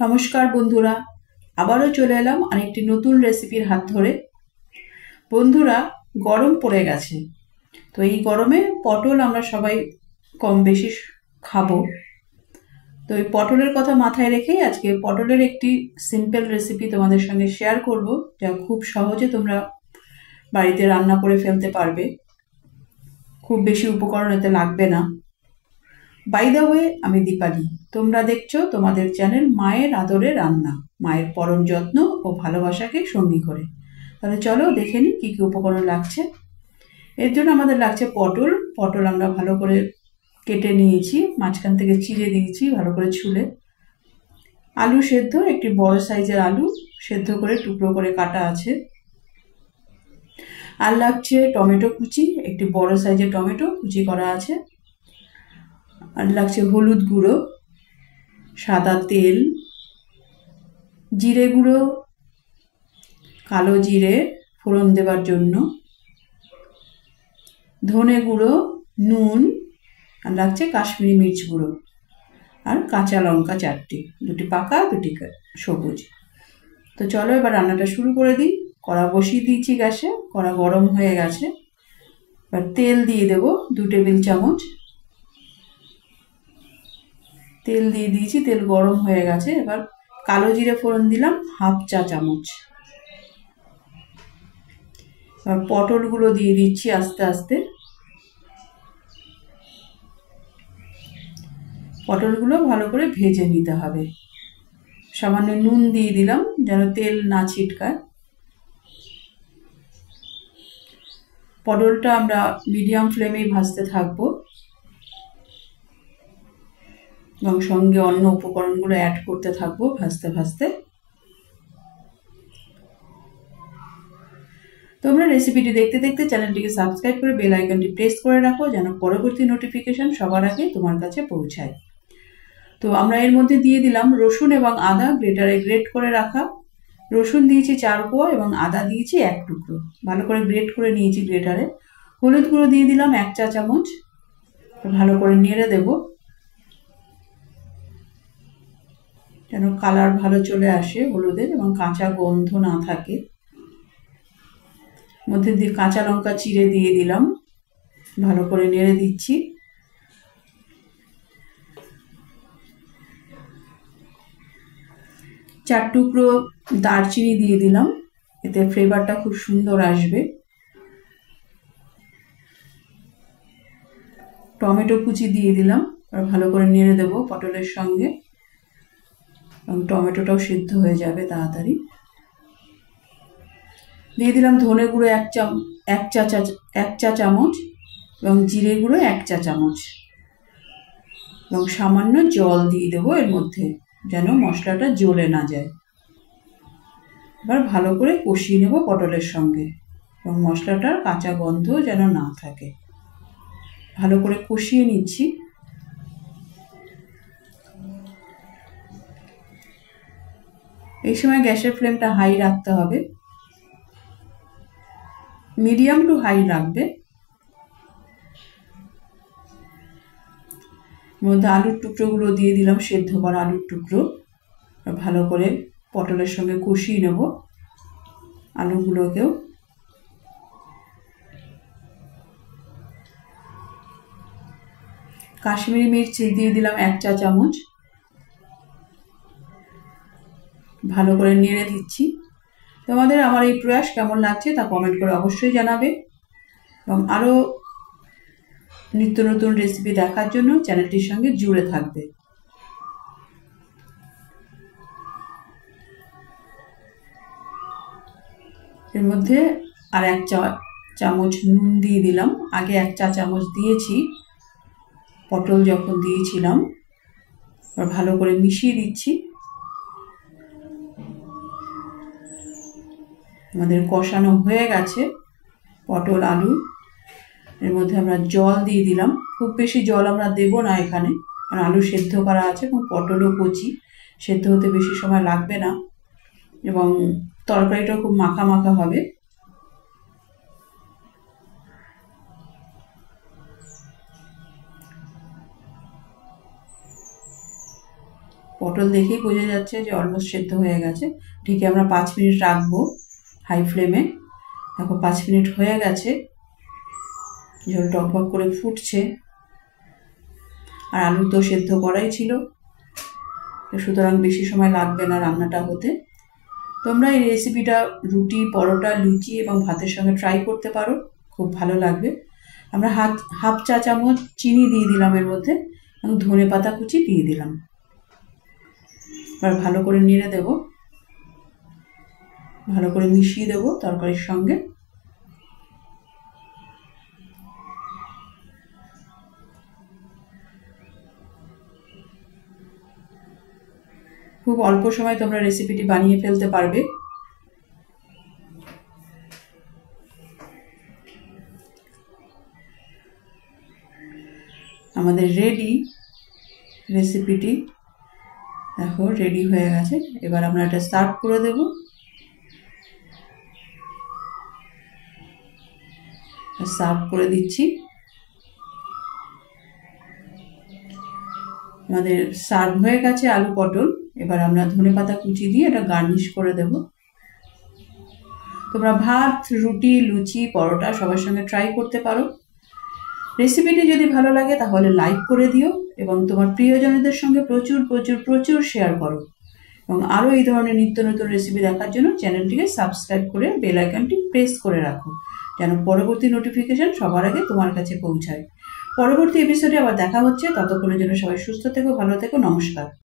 নমস্কার বন্ধুরা, আবারও চলে এলাম আরেকটি নতুন রেসিপির হাত ধরে। বন্ধুরা, গরম পড়ে গেছে, তো এই গরমে পটল আমরা সবাই কম বেশি খাবো। তো এই পটলের কথা মাথায় রেখেই আজকে পটলের একটি সিম্পল রেসিপি তোমাদের সঙ্গে শেয়ার করব, যা খুব সহজে তোমরা বাড়িতে রান্না করে ফেলতে পারবে। খুব বেশি উপকরণ এতে লাগবে না। বাই দ্য ওয়ে, আমি দীপালি, তোমরা দেখছো তোমাদের চ্যানেল মায়ের আদরে রান্না, মায়ের পরম যত্ন ও ভালোবাসাকে সঙ্গী করে। তাহলে চলো দেখে নিই কী কী উপকরণ লাগছে। এর জন্য আমাদের লাগছে পটল। পটল আমরা ভালো করে কেটে নিয়েছি, মাঝখান থেকে চিড়ে দিয়েছি ভালো করে ছুলে। আলু সেদ্ধ, একটি বড় সাইজের আলু সেদ্ধ করে টুকরো করে কাটা আছে। আর লাগছে টমেটো কুচি, একটি বড় সাইজের টমেটো কুচি করা আছে। আর লাগছে হলুদ গুঁড়ো, সাদা তেল, জিরে গুঁড়ো, কালো জিরে ফোড়ন দেবার জন্য, ধনে গুঁড়ো, নুন, আর লাগছে কাশ্মীরি মির্চ গুঁড়ো, আর কাঁচা লঙ্কা 4টি, 2টি পাকা 2টি সবুজ। তো চলো এবার রান্নাটা শুরু করে দিই। কড়া বসিয়ে দিয়েছি গ্যাসে, কড়া গরম হয়ে গেছে। এবার তেল দিয়ে দেব 2 টেবিল চামচ। তেল দিয়ে দিয়েছি, তেল গরম হয়ে গেছে। এবার কালো জিরে ফোড়ন দিলাম 1/2 চা চামচ। এবার পটলগুলো দিয়ে দিচ্ছি আস্তে আস্তে। পটলগুলো ভালো করে ভেজে নিতে হবে। সামান্য নুন দিয়ে দিলাম যেন তেল না ছিটকায়। পটলটা আমরা মিডিয়াম ফ্লেমেই ভাজতে থাকবো এবং সঙ্গে অন্য উপকরণগুলো অ্যাড করতে থাকবো ভাজতে ভাজতে। তোমরা রেসিপিটি দেখতে দেখতে চ্যানেলটিকে সাবস্ক্রাইব করে বেল আইকনটি প্রেস করে রাখো, যেন পরবর্তী নোটিফিকেশন সবার আগে তোমার কাছে পৌঁছায়। তো আমরা এর মধ্যে দিয়ে দিলাম রসুন এবং আদা গ্রেটারে গ্রেট করে রাখা। রসুন দিয়েছি 4 কোয়া এবং আদা দিয়েছি 1 টুকরো, ভালো করে গ্রেট করে নিয়েছি গ্রেটারে। হলুদ গুঁড়ো দিয়ে দিলাম 1 চা চামচ। ভালো করে নেড়ে দেব যেন কালার ভালো চলে আসে হলুদের এবং কাঁচা গন্ধ না থাকে। মধ্যে দিয়ে কাঁচা লঙ্কা চিড়ে দিয়ে দিলাম, ভালো করে নেড়ে দিচ্ছি। চার টুকরো দারচিনি দিয়ে দিলাম, এতে ফ্লেভারটা খুব সুন্দর আসবে। টমেটো কুচি দিয়ে দিলাম, আর ভালো করে নেড়ে দেবো পটলের সঙ্গে এবং টমেটোটাও সিদ্ধ হয়ে যাবে তাড়াতাড়ি। দিয়ে দিলাম ধনে গুঁড়ো 1 চা চামচ এবং জিরে গুঁড়ো 1 চা চামচ এবং সামান্য জল দিয়ে দেবো এর মধ্যে, যেন মশলাটা জ্বলে না যায়। এবার ভালো করে কষিয়ে নেব পটলের সঙ্গে এবং মশলাটার কাঁচা গন্ধ যেন না থাকে। ভালো করে কষিয়ে নিচ্ছি। এই সময় গ্যাসের ফ্লেমটা হাই রাখতে হবে, মিডিয়াম টু হাই রাখবে। মধ্যে আলুর টুকরোগুলো দিয়ে দিলাম, সেদ্ধ করা আলুর টুকরো। ভালো করে পটলের সঙ্গে কষিয়ে নেব আলুগুলোকেও। কাশ্মীরি মির্চ দিয়ে দিলাম 1 চা চামচ। ভালো করে নেড়ে দিচ্ছি। তোমাদের আমার এই প্রয়াস কেমন লাগছে তা কমেন্ট করে অবশ্যই জানাবে এবং আরও নিত্য নতুন রেসিপি দেখার জন্য চ্যানেলটির সঙ্গে জুড়ে থাকবে। এর মধ্যে আর 1 চা চামচ নুন দিয়ে দিলাম। আগে 1 চা চামচ দিয়েছি পটল যখন দিয়েছিলাম। আর ভালো করে মিশিয়ে দিচ্ছি। আমাদের কষানো হয়ে গেছে পটল আলু। এর মধ্যে আমরা জল দিয়ে দিলাম। খুব বেশি জল আমরা দেব না এখানে, কারণ আলু সেদ্ধ করা আছে এবং পটলও কচি, সেদ্ধ হতে বেশি সময় লাগবে না এবং তরকারিটা খুব মাখা মাখা হবে। পটল দেখেই বোঝা যাচ্ছে যে অলমোস্ট সেদ্ধ হয়ে গেছে। ঢেকে আমরা 5 মিনিট রাখবো হাই ফ্লেমে। দেখো 5 মিনিট হয়ে গেছে, ঝোল টকবক করে ফুটছে, আর আলু তো সেদ্ধ করাই ছিল, সুতরাং বেশি সময় লাগবে না রান্নাটা হতে। তোমরা এই রেসিপিটা রুটি, পরোটা, লুচি এবং ভাতের সঙ্গে ট্রাই করতে পারো, খুব ভালো লাগবে। আমরা হাফ চা চামচ চিনি দিয়ে দিলাম এর মধ্যে, এবং ধনে পাতা কুচি দিয়ে দিলাম। এবার ভালো করে নেড়ে দেব, ভালো করে মিশিয়ে দেব তরকারির সঙ্গে। খুব অল্প সময় তোমরা রেসিপিটি বানিয়ে ফেলতে পারবে। আমাদের রেডি রেসিপিটি, দেখো রেডি হয়ে গেছে। এবার আমরা এটা সার্ভ করে দেব। সার্ভ করে দিচ্ছি। আমাদের সার্ভ হয়ে গেছে আলু পটল। এবার আমরা ধনেপাতা কুচি দিয়ে এটা গার্নিশ করে দেব। তোমরা ভাত, রুটি, লুচি, পরোটা সবার সঙ্গে ট্রাই করতে পারো। রেসিপিটি যদি ভালো লাগে তাহলে লাইক করে দিও এবং তোমার প্রিয়জনদের সঙ্গে প্রচুর প্রচুর প্রচুর শেয়ার করো। এবং আরও এই ধরনের নিত্য নতুন রেসিপি দেখার জন্য চ্যানেলটিকে সাবস্ক্রাইব করে বেল আইকনটি প্রেস করে রাখো, যেন পরবর্তী নোটিফিকেশন সবার আগে তোমার কাছে পৌঁছায়। পরবর্তী এপিসোডে আবার দেখা হচ্ছে, ততক্ষণের জন্য সবাই সুস্থ থেকো, ভালো থেকো, নমস্কার।